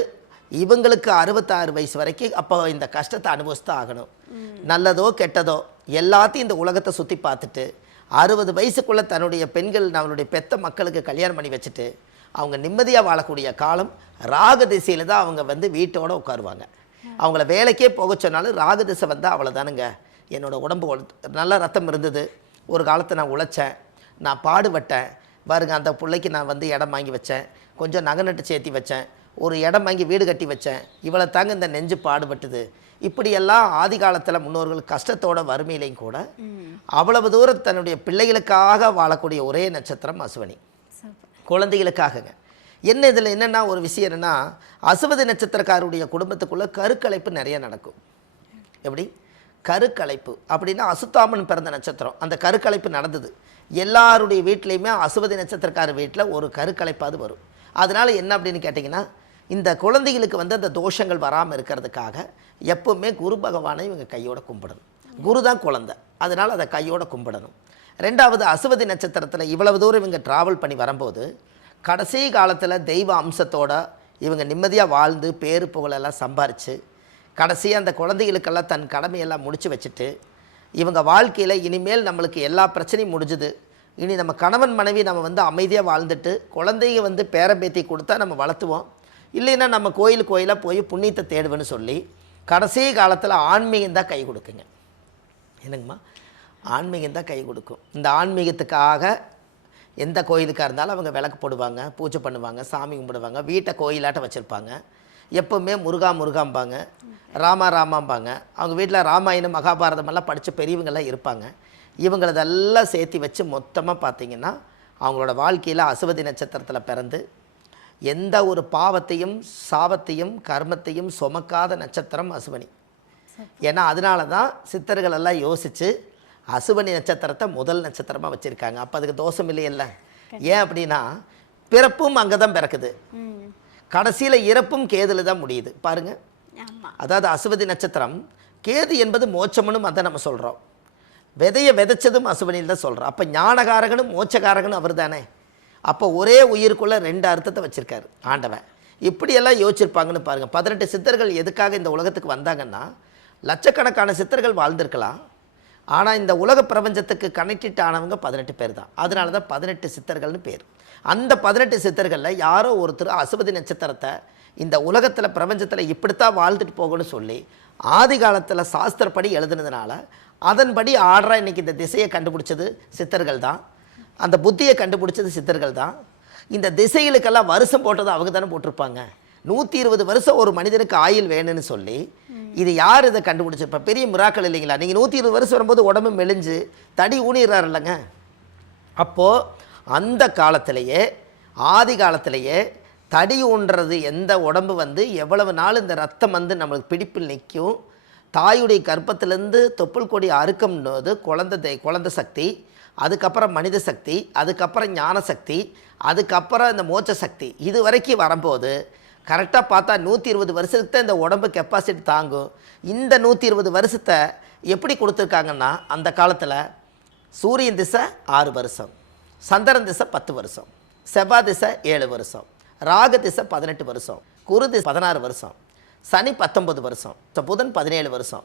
இவங்களுக்கு 66 வயசு வரைக்கும் அப்போ இந்த கஷ்டத்தை அனுபவிச்சு தான் ஆகணும். நல்லதோ கெட்டதோ எல்லாத்தையும் இந்த உலகத்தை சுற்றி பார்த்துட்டு 60 வயசுக்குள்ளே தன்னுடைய பெண்கள் நம்மளுடைய பெத்த மக்களுக்கு கல்யாணம் பண்ணி வச்சுட்டு அவங்க நிம்மதியாக வாழக்கூடிய காலம் ராகு திசையில் தான் அவங்க வந்து வீட்டோடு உட்காருவாங்க. அவங்கள வேலைக்கே போக சொன்னாலும் ராகு திசை வந்தால் அவ்வளோதானுங்க. என்னோடய உடம்பு நல்ல ரத்தம் இருந்தது, ஒரு காலத்தை நான் உழைச்சேன், நான் பாடுபட்டேன் பாருங்க, அந்த பிள்ளைக்கு நான் வந்து இடம் வாங்கி வச்சேன், கொஞ்சம் நகை நட்டு சேர்த்தி வச்சேன், ஒரு இடம் வாங்கி வீடு கட்டி வச்சேன், இவ்வளோ தாங்க இந்த நெஞ்சு பாடுபட்டுது. இப்படியெல்லாம் ஆதி காலத்தில் முன்னோர்கள் கஷ்டத்தோட வறுமையிலையும் கூட அவ்வளவு தூரம் தன்னுடைய பிள்ளைகளுக்காக வாழக்கூடிய ஒரே நட்சத்திரம் அசுவனி. குழந்தைகளுக்காகங்க. என்ன இதில் என்னென்னா ஒரு விஷயம் என்னென்னா அசுவதி நட்சத்திரக்காருடைய குடும்பத்துக்குள்ளே கருக்கலைப்பு நிறைய நடக்கும். எப்படி கருக்கலைப்பு அப்படின்னா அசுத்தாமன் பிறந்த நட்சத்திரம், அந்த கருக்கலைப்பு நடந்தது. எல்லாருடைய வீட்லேயுமே அசுவதி நட்சத்திரக்கார வீட்டில் ஒரு கருக்கலைப்பாது வரும். அதனால் என்ன அப்படின்னு கேட்டிங்கன்னா இந்த குழந்தைகளுக்கு வந்து அந்த தோஷங்கள் வராமல் இருக்கிறதுக்காக எப்பவுமே குரு பகவானை இவங்க கையோட கும்பிடணும். குரு தான் குழந்தை, அதனால் அதை கையோட கும்பிடணும். ரெண்டாவது அசுவதி நட்சத்திரத்தில் இவ்வளவு தூரம் இவங்க ட்ராவல் பண்ணி வரும்போது கடைசி காலத்தில் தெய்வ அம்சத்தோட இவங்க நிம்மதியாக வாழ்ந்து பேரு புகழெல்லாம் சம்பாரித்து கடைசியாக அந்த குழந்தைகளுக்கெல்லாம் தன் கடமையெல்லாம் முடித்து வச்சுட்டு இவங்க வாழ்க்கையில் இனிமேல் நம்மளுக்கு எல்லா பிரச்சனையும் முடிஞ்சுது, இனி நம்ம கணவன் மனைவி நம்ம வந்து அமைதியாக வாழ்ந்துட்டு குழந்தைங்க வந்து பேரம்பேத்தி கொடுத்தா நம்ம வளர்த்துவோம், இல்லைன்னா நம்ம கோயிலாக போய் புண்ணியத்தை தேடுவேன்னு சொல்லி கடைசி காலத்தில் ஆன்மீகம் தான் கை கொடுக்குங்க. என்னங்கம்மா, ஆன்மீகம் தான் கை கொடுக்கும். இந்த ஆன்மீகத்துக்காக எந்த கோயிலுக்காக இருந்தாலும் அவங்க விளக்கு போடுவாங்க, பூஜை பண்ணுவாங்க, சாமி கும்பிடுவாங்க, வீட்டை கோயிலாட்ட வச்சுருப்பாங்க. எப்போவுமே முருகா முருகாம்பாங்க, ராமா ராமாம்பாங்க. அவங்க வீட்டில் ராமாயணம் மகாபாரதமெல்லாம் படித்த பெரியவங்கெல்லாம் இருப்பாங்க. இவங்களதெல்லாம் சேர்த்து வச்சு மொத்தமாக பார்த்திங்கன்னா அவங்களோட வாழ்க்கையில் அசுவதி நட்சத்திரத்தில் பிறந்து எந்த ஒரு பாவத்தையும் சாபத்தையும் கர்மத்தையும் சுமக்காத நட்சத்திரம் அசுவனி. ஏன்னா அதனால தான் சித்தர்கள் எல்லாம் யோசித்து அசுவனி நட்சத்திரத்தை முதல் நட்சத்திரமாக வச்சுருக்காங்க. அப்போ அதுக்கு தோஷம் இல்லையில்ல. ஏன் அப்படின்னா பிறப்பும் அங்கே தான் பிறக்குது, கடைசியில் இறப்பும் கேதுல தான் முடியுது பாருங்கள். அதாவது அசுவதி நட்சத்திரம் கேது என்பது மோட்சம்னு அதை நம்ம சொல்கிறோம், விதையை விதைச்சதும் அசுவனியில் தான் சொல்கிறோம். அப்போ ஞானகாரகனும் மோட்சகாரகனும் அவர் தானே. அப்போ ஒரே உயிருக்குள்ளே 2 அர்த்தத்தை வச்சுருக்காரு ஆண்டவன். இப்படியெல்லாம் யோசிச்சிருப்பாங்கன்னு பாருங்கள். 18 சித்தர்கள் எதுக்காக இந்த உலகத்துக்கு வந்தாங்கன்னா லட்சக்கணக்கான சித்தர்கள் வாழ்ந்திருக்கலாம், ஆனால் இந்த உலக பிரபஞ்சத்துக்கு கனெக்டட் ஆனவங்க 18 பேர் தான். அதனால தான் 18 சித்தர்கள்னு பேர். அந்த 18 சித்தர்களில் யாரோ ஒருத்தர் அசுவதி நட்சத்திரத்தை இந்த உலகத்தில் பிரபஞ்சத்தில் இப்படித்தான் வாழ்ந்துட்டு போகணும்னு சொல்லி ஆதி காலத்தில் சாஸ்திரப்படி எழுதுனதுனால அதன்படி ஆர்டராக இன்றைக்கி இந்த திசையை கண்டுபிடிச்சது சித்தர்கள் தான், அந்த புத்தியை கண்டுபிடிச்சது சித்தர்கள் தான். இந்த திசைகளுக்கெல்லாம் வருஷம் போட்டது அவங்க தானே போட்டிருப்பாங்க. 120 வருஷம் ஒரு மனிதனுக்கு ஆயுள் வேணும்னு சொல்லி இது யார் இதை கண்டுபிடிச்சிருப்பா? பெரிய மிராக்கள் இல்லைங்களா? நீங்கள் 120 வருஷம் வரும்போது உடம்பு மெலிஞ்சு தடி ஊனிடுறாரு இல்லைங்க. அப்போது அந்த காலத்திலேயே ஆதி காலத்திலேயே தடி ஊன்றது எந்த உடம்பு வந்து எவ்வளவு நாள் இந்த ரத்தம் வந்து நம்மளுக்கு பிடிப்பில் நிற்கும், தாயுடைய கர்ப்பத்திலேருந்து தொப்புள் கொடி அறுக்கும்போது குழந்தை சக்தி, அதுக்கப்புறம் மனித சக்தி, அதுக்கப்புறம் ஞான சக்தி, அதுக்கப்புறம் இந்த மோட்ச சக்தி, இது வரைக்கும் வரும்போது கரெக்டாக பார்த்தா 120 வருஷத்துக்கு தான் இந்த உடம்பு கெப்பாசிட்டி தாங்கும். இந்த 120 வருஷத்தை எப்படி கொடுத்துருக்காங்கன்னா அந்த காலத்தில் சூரியன் திசை 6 வருஷம், சந்திரன் திசை 10 வருஷம், செவ்வாய் திசை 7 வருஷம், ராகு திசை 18 வருஷம், குரு திசை 16 வருஷம், சனி 19 வருஷம், புதன் 17 வருஷம்,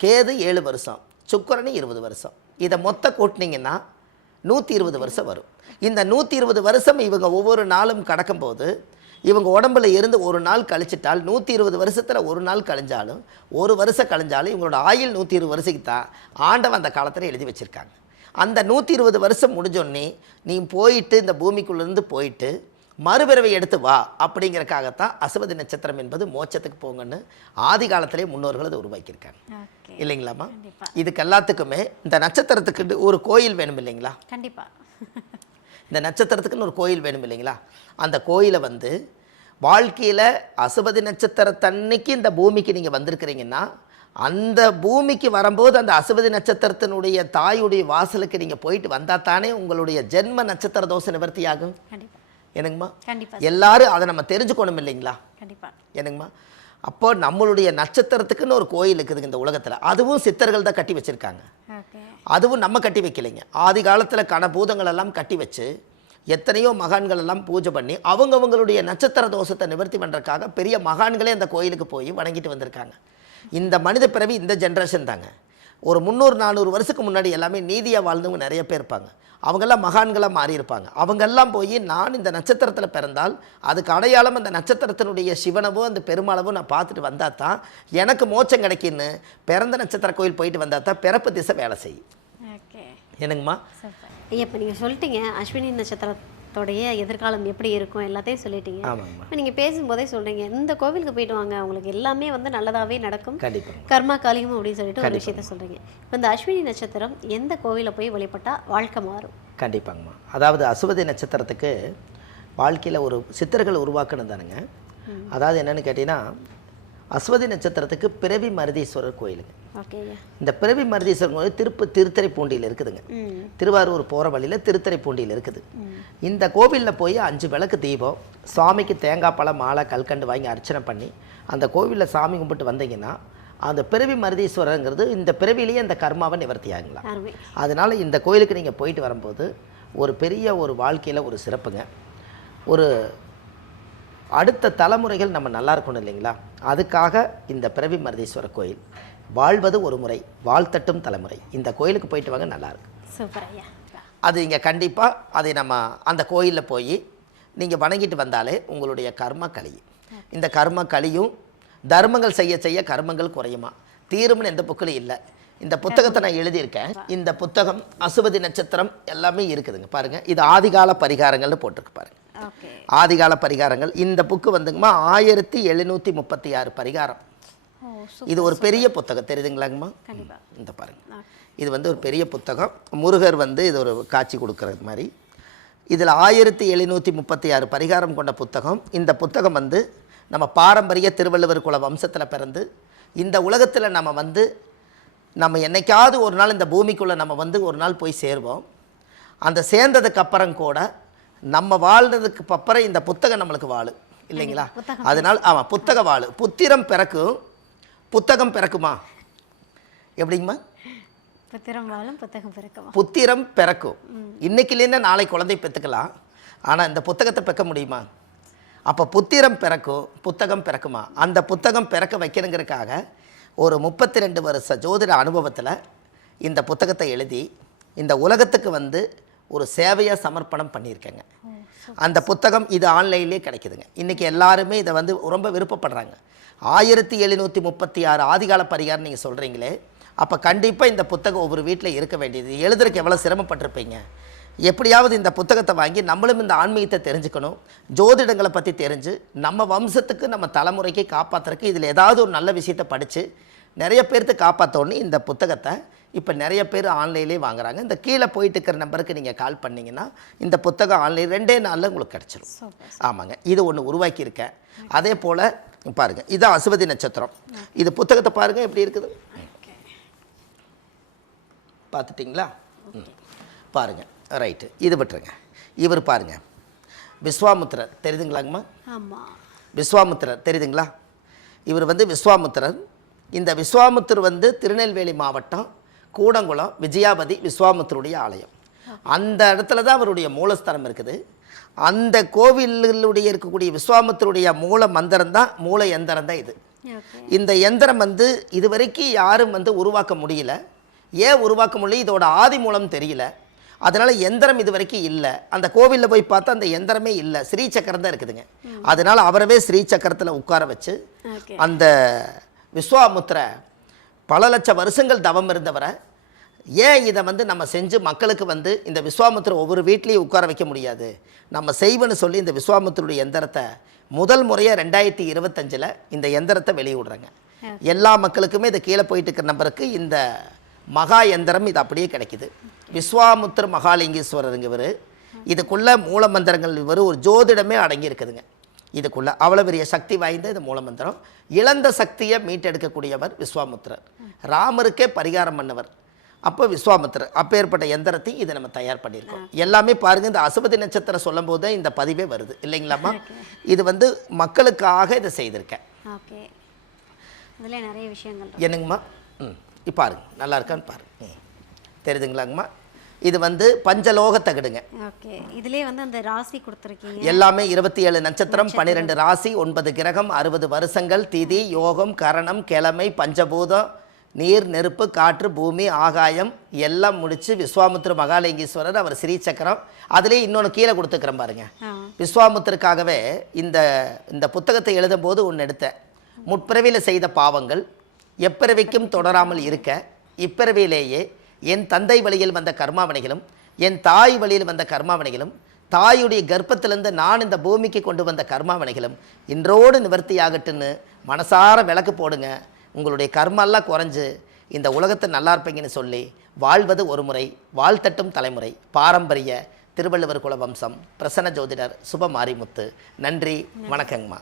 கேது 7 வருஷம், சுக்கிரன் 20 வருஷம். இதை மொத்த கூட்டினீங்கன்னா 120 வருஷம் வரும். இந்த 120 வருஷம் இவங்க ஒவ்வொரு நாளும் கடக்கும்போது இவங்க உடம்புல இருந்து ஒரு நாள் கழிச்சிட்டால் 120 வருஷத்தில் ஒரு நாள் கழிஞ்சாலும் ஒரு வருஷம் கழிஞ்சாலும் இவங்களோட ஆயுள் 120 வருஷத்துக்கு தான் ஆண்டவன் அந்த காலத்தில் எழுதி வச்சுருக்காங்க. அந்த 120 வருஷம் முடிஞ்சோடனே நீ போயிட்டு இந்த பூமிக்குள்ளேருந்து போயிட்டு மறுபிறவை எடுத்து வா அப்படிங்கிறக்காகத்தான் அசுவதி நட்சத்திரம் என்பது மோட்சத்துக்கு போங்கன்னு ஆதி காலத்திலே முன்னோர்கள் அதை உருவாக்கியிருக்காங்க இல்லைங்களாம்மா? இதுக்கு எல்லாத்துக்குமே இந்த நட்சத்திரத்துக்கு ஒரு கோயில் வேணும் இல்லைங்களா? கண்டிப்பாக. இந்த நட்சத்திரத்துக்குன்னு ஒரு கோயில் வேணும் இல்லைங்களா? அந்த கோயிலை வந்து வாழ்க்கையில் அசுவதி நட்சத்திரத்தன்னைக்கு இந்த பூமிக்கு நீங்கள் வந்திருக்கிறீங்கன்னா அந்த பூமிக்கு வரும்போது அந்த அசுவதி நட்சத்திரத்தினுடைய தாயுடைய வாசலுக்கு நீங்கள் போயிட்டு வந்தால் தானே உங்களுடைய ஜென்ம நட்சத்திர தோஷ நிவர்த்தி ஆகும். என்னங்கம்மா? எல்லாரும் அதை நம்ம தெரிஞ்சுக்கணும் இல்லைங்களா? என்னங்கம்மா? அப்போ நம்மளுடைய நட்சத்திரத்துக்குன்னு ஒரு கோயில் இருக்குதுங்க இந்த உலகத்தில். அதுவும் சித்தர்கள் தான் கட்டி வச்சுருக்காங்க. அதுவும் நம்ம கட்டி வைக்கலைங்க. ஆதி காலத்தில் கனபூதங்கள் எல்லாம் கட்டி வச்சு எத்தனையோ மகான்கள் எல்லாம் பூஜை பண்ணி அவங்கவுங்களுடைய நட்சத்திர தோஷத்தை நிவர்த்தி பண்ணுறதுக்காக பெரிய மகான்களே அந்த கோயிலுக்கு போய் வணங்கிட்டு வந்திருக்காங்க. இந்த மனித பிறவி இந்த ஜென்ரேஷன் தாங்க. ஒரு 300-400 வருஷத்துக்கு முன்னாடி எல்லாமே நீதியாக வாழ்ந்தவங்க நிறைய பேர் இருப்பாங்க. அவங்கெல்லாம் மகான்களாக மாறி இருப்பாங்க. அவங்கெல்லாம் போய் நான் இந்த நட்சத்திரத்தில் பிறந்தால் அதுக்கு அடையாளம் அந்த நட்சத்திரத்தினுடைய சிவனவோ அந்த பெருமாளவோ நான் பார்த்துட்டு வந்தால் தான் எனக்கு மோட்சம் கிடைக்குன்னு பிறந்த நட்சத்திர கோயில் போயிட்டு வந்தால் தான் பிறப்பு திசை வேலை செய்யும். என்னங்கம்மா? ஐயா, இப்போ நீங்கள் சொல்லிட்டீங்க அஸ்வினி நட்சத்திரத்தோடைய எதிர்காலம் எப்படி இருக்கும் எல்லாத்தையும் சொல்லிட்டீங்க. இப்போ நீங்கள் பேசும்போதே சொல்கிறீங்க இந்த கோவிலுக்கு போயிட்டு வாங்க உங்களுக்கு எல்லாமே வந்து நல்லதாகவே நடக்கும், கர்மா காலியும் அப்படின்னு சொல்லிட்டு ஒரு விஷயத்த சொல்கிறீங்க. இப்போ இந்த அஸ்வினி நட்சத்திரம் எந்த கோவிலில் போய் வழிபட்டால் வாழ்க்கை மாறும்? கண்டிப்பாங்கம்மா. அதாவது அசுவதி நட்சத்திரத்துக்கு வாழ்க்கையில் ஒரு சித்தர்கள் உருவாக்கணும் தானுங்க. அதாவது என்னென்னு கேட்டிங்கன்னா அஸ்வதி நட்சத்திரத்துக்கு பிறவி மருதீஸ்வரர் கோயிலுங்க. இந்த பிறவி மருதீஸ்வரர் கோயில் திருத்துறைப்பூண்டியில் இருக்குதுங்க. திருவாரூர் போகிற வழியில் திருத்துறைப்பூண்டியில் இருக்குது. இந்த கோவிலில் போய் 5 விளக்கு தீபம், சுவாமிக்கு தேங்காய் பழம் மாலை கல்கண்டு வாங்கி அர்ச்சனை பண்ணி அந்த கோவிலில் சாமி கும்பிட்டு வந்தீங்கன்னா அந்த பிறவி மருதீஸ்வரருங்கிறது இந்த பிறவிலேயே அந்த கர்மாவை நிவர்த்தி ஆகுங்களா. அதனால் இந்த கோயிலுக்கு நீங்கள் போயிட்டு வரும்போது ஒரு பெரிய ஒரு வாழ்க்கையில் ஒரு சிறப்புங்க. ஒரு அடுத்த தலைமுறைகள் நம்ம நல்லா இருக்கணும் இல்லைங்களா? அதுக்காக இந்த பிறவி மருதீஸ்வரர் கோயில் வாழ்வது ஒரு முறை வாழ்த்தட்டும் தலைமுறை. இந்த கோயிலுக்கு போயிட்டு வாங்க, நல்லாயிருக்கும். சூப்பர் ஐயா. அது இங்கே கண்டிப்பாக அதை நம்ம அந்த கோயிலில் போய் நீங்கள் வணங்கிட்டு வந்தாலே உங்களுடைய கர்ம கழியும். இந்த கர்ம கழியும். தர்மங்கள் செய்ய செய்ய கர்மங்கள் குறையுமா தீரும்னு எந்த புக்கிலும் இல்லை. இந்த புத்தகத்தை நான் எழுதியிருக்கேன். இந்த புத்தகம் அசுவதி நட்சத்திரம் எல்லாமே இருக்குதுங்க. பாருங்கள், இது ஆதிகால பரிகாரங்கள்னு போட்டிருக்கு பாருங்கள். ஆதிகால பரிகாரங்கள். இந்த புக்கு வந்துங்கம்மா 1736 பரிகாரம். இது ஒரு பெரிய புத்தகம் தெரியுதுங்களாங்கம்மா? இந்த பாருங்க, இது வந்து ஒரு பெரிய புத்தகம். முருகர் வந்து இது ஒரு காட்சி கொடுக்கறது மாதிரி. இதில் 1736 பரிகாரம் கொண்ட புத்தகம். இந்த புத்தகம் வந்து நம்ம பாரம்பரிய திருவள்ளுவர் குல வம்சத்தில் பிறந்து இந்த உலகத்தில் நம்ம என்னைக்காவது ஒரு நாள் இந்த பூமிக்குள்ளே நம்ம வந்து ஒரு நாள் போய் சேருவோம். அந்த சேர்ந்ததுக்கு அப்புறம் கூட நம்ம வாழ்றதுக்கு அப்புறம் இந்த புத்தகம் நம்மளுக்கு வாழு இல்லைங்களா? அதனால் ஆமாம், புத்தக வாழு. புத்திரம் பிறக்கும், புத்தகம் பிறக்குமா? எப்படிங்கம்மா? புத்திரம் வாழும், புத்தகம் பிறக்குமா? புத்திரம் பிறக்கும். இன்னைக்குலேருந்து நாளை குழந்தை பெற்றுக்கலாம், ஆனால் இந்த புத்தகத்தை பெற்க முடியுமா? அப்போ புத்திரம் பிறக்கும், புத்தகம் பிறக்குமா? அந்த புத்தகம் பிறக்க வைக்கணுங்கிறதுக்காக ஒரு 32 வருஷ ஜோதிட அனுபவத்தில் இந்த புத்தகத்தை எழுதி இந்த உலகத்துக்கு வந்து ஒரு சேவையாக சமர்ப்பணம் பண்ணியிருக்கேங்க. அந்த புத்தகம் இது ஆன்லைன்லேயே கிடைக்குதுங்க. இன்றைக்கி எல்லாருமே இதை வந்து ரொம்ப விருப்பப்படுறாங்க. 1736 ஆதிகால பரிகாரம் நீங்கள் சொல்கிறீங்களே, அப்போ கண்டிப்பாக இந்த புத்தகம் ஒவ்வொரு வீட்டில் இருக்க வேண்டியது. எழுதுறதுக்கு எவ்வளோ சிரமப்பட்டிருப்பீங்க. எப்படியாவது இந்த புத்தகத்தை வாங்கி நம்மளும் இந்த ஆன்மீகத்தை தெரிஞ்சுக்கணும், ஜோதிடங்களை பற்றி தெரிஞ்சு நம்ம வம்சத்துக்கு நம்ம தலைமுறைக்கு காப்பாற்றுறதுக்கு இதில் ஏதாவது ஒரு நல்ல விஷயத்தை படித்து நிறைய பேர்த்து காப்பாற்றோன்னு இந்த புத்தகத்தை இப்போ நிறைய பேர் ஆன்லைன்லேயே வாங்குறாங்க. இந்த கீழே போயிட்டு இருக்கிற நம்பருக்கு நீங்கள் கால் பண்ணிங்கன்னா இந்த புத்தகம் ஆன்லைன் 2 நாளில் உங்களுக்கு கிடச்சிரும். ஆமாங்க, இது ஒன்று உருவாக்கியிருக்கேன். அதே போல் பாருங்கள், இதுதான் அசுவதி நட்சத்திரம். இது புத்தகத்தை பாருங்கள் எப்படி இருக்குது, பார்த்துட்டிங்களா? பாருங்கள், ரைட்டு, இது விட்டுருங்க. இவர் பாருங்கள், விஸ்வாமுத்திரர் தெரியுதுங்களாங்கம்மா? விஸ்வாமுத்திரர் தெரியுதுங்களா? இவர் வந்து விஸ்வாமுத்திரர். இந்த விஸ்வாமுத்திரர் வந்து திருநெல்வேலி மாவட்டம் கூடங்குளம் விஜயாபதி விஸ்வாமுத்திரருடைய ஆலயம். அந்த இடத்துல தான் அவருடைய மூலஸ்தானம் இருக்குது. அந்த கோவிலுடைய இருக்கக்கூடிய விஸ்வாமுத்திரருடைய மூல மந்திரம் தான், மூல எந்திரம் தான் இது. இந்த எந்திரம் வந்து இதுவரைக்கும் யாரும் வந்து உருவாக்க முடியல. ஏன் உருவாக்க முடியல? இதோட ஆதி மூலம் தெரியல. அதனால் எந்திரம் இது வரைக்கும் இல்லை. அந்த கோவிலில் போய் பார்த்தா அந்த எந்திரமே இல்லை, ஸ்ரீசக்கரம் தான் இருக்குதுங்க. அதனால் அவரவே ஸ்ரீசக்கரத்தில் உட்கார வச்சு அந்த விஸ்வாமுத்திர பல லட்சம் வருஷங்கள் தவம் இருந்தவரை ஏன் இதை நம்ம செஞ்சு மக்களுக்கு இந்த விஸ்வாமுத்திர ஒவ்வொரு வீட்லேயும் உட்கார வைக்க முடியாது, நம்ம செய்வோன்னு சொல்லி இந்த விஸ்வாமுத்திரனுடைய எந்திரத்தை முதல் முறையாக 2025 இந்த எந்திரத்தை வெளியிடுறாங்க. எல்லா மக்களுக்குமே இது கீழே போயிட்டு இருக்கிற நம்பருக்கு இந்த மகா எந்திரம் இது அப்படியே கிடைக்குது. விஸ்வாமுத்திர மகாலிங்கேஸ்வரருங்க இவர். இதுக்குள்ளே மூலமந்திரங்கள் இவர் ஒரு ஜோதிடமே அடங்கி இருக்குதுங்க. இதுக்குள்ளே அவ்வளோ பெரிய சக்தி வாய்ந்த இது மூலமந்திரம். இழந்த சக்தியை மீட்டெடுக்கக்கூடியவர் விஸ்வாமுத்திரர். ராமருக்கே பரிகாரம் பண்ணவர் அப்போ விஸ்வாமுத்திரர். அப்பேற்பட்ட எந்திரத்தையும் இதை நம்ம தயார் பண்ணியிருக்கோம். எல்லாமே பாருங்கள், இந்த அசுபதி நட்சத்திரம் சொல்லும் போது தான் இந்த பதிவே வருது இல்லைங்களாம்மா. இது மக்களுக்காக இதை செய்திருக்கேன். ஓகே, இதில் நிறைய விஷயங்கள் என்னங்கம்மா. பாருங்க, நல்லா இருக்கான்னு பாருங்க, தெரியுதுங்களாங்கம்மா. இது பஞ்சலோக தகடுங்க. ஓகே, இதுலயே அந்த ராசி கொடுத்துருக்கீங்க. எல்லாமே 27 நட்சத்திரம், 12 ராசி, 9 கிரகம், 60 வருஷங்கள், திதி, யோகம், கரணம், கிழமை, பஞ்சபூதம், நீர், நெருப்பு, காற்று, பூமி, ஆகாயம் எல்லாம் முடிச்சு விஸ்வாமுத்திர மகாலிங்கேஸ்வரர் அவர் ஸ்ரீசக்கரம். அதுலேயே இன்னொன்று கீழே கொடுத்துக்கிறேன் பாருங்க. விஸ்வாமுத்திரக்காகவே இந்த புத்தகத்தை எழுதும் போது ஒன்று எடுத்தேன். முற்பிறவியில் செய்த பாவங்கள் எப்பிறவிக்கும் தொடராமல் இருக்க இப்பிறவியிலேயே என் தந்தை வழியில் வந்த கர்மாவனைகளும் என் தாய் வழியில் வந்த கர்மாவனைகளும் தாயுடைய கர்ப்பத்திலிருந்து நான் இந்த பூமிக்கு கொண்டு வந்த கர்மாவனைகளும் இன்றோடு நிவர்த்தியாகட்டுன்னு மனசார விளக்கு போடுங்க. உங்களுடைய கர்மெல்லாம் குறைஞ்சு இந்த உலகத்தை நல்லா இருப்பீங்கன்னு சொல்லி வாழ்வது ஒரு முறை, வாழ்த்தட்டும் தலைமுறை. பாரம்பரிய திருவள்ளுவர் குல வம்சம், பிரசன்ன ஜோதிடர் சுப மாரிமுத்து. நன்றி, வணக்கங்கம்மா.